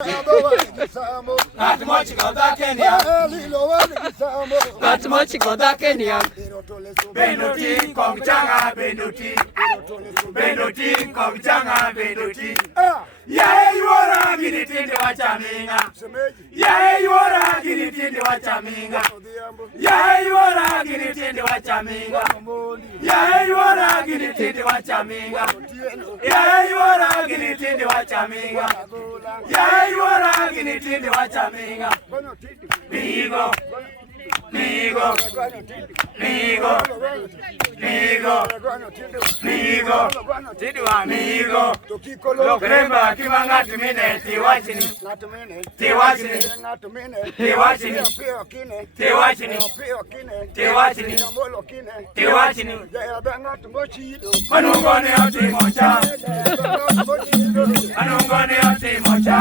Not much got that Kenya. Not much got that Kenya. Benuti, Kongchanga, Benuti. Benuti, Kongchanga, Benuti. Yeah, you are a guinea tin Wachaminga. Yeah, you are a guinea tin Wachaminga. Yeah, you are a guinea tin Wachaminga. Yeah, you are a guinea tin Wachaminga. Yeah, you are a guinea tin Wachaminga. Yeah, you are a guinea tin Wachaminga. Migo. Migo, migo, migo, migo, tidwa migo. Lokremba kimanga tumine tiwachini, tiwachini, tiwachini, tiwachini, tiwachini, tiwachini. Manungone oti mocha, manungone oti mocha,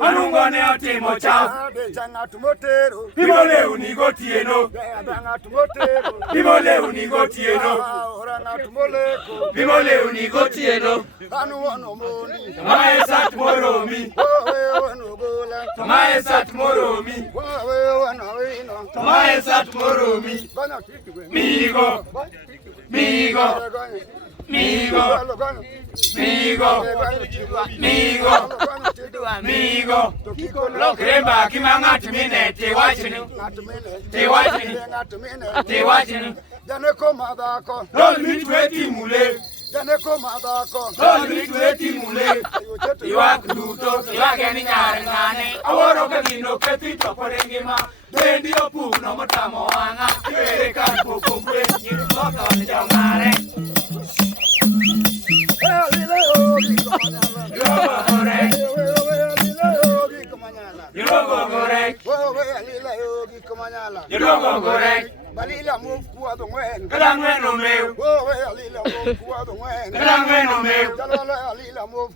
manungone oti mocha. Bimole unigotieno, bimole unigotieno, bimole unigotieno. Tamae sat moromi, tamae sat moromi, tamae sat moromi. Migo, migo, migo, migo, migo, migo. Lokremba kimanga tumine tiwachini, tiwachini, tiwachini. Janeko madako, Lol mitweti mule, janeko madako, lol mitweti mule. Iwak duto, iwak eni nyare ngane. Aworo kagino kethi toporengima. Bendi opugno motamo wanga. Iwere kan popogwe, nyirmoko ni jongare. Yogo gorek, Balila move kuado ngwen. kadangweno meu, Oh, alila move kuado ngwen. kadangweno meu. Jalala alila move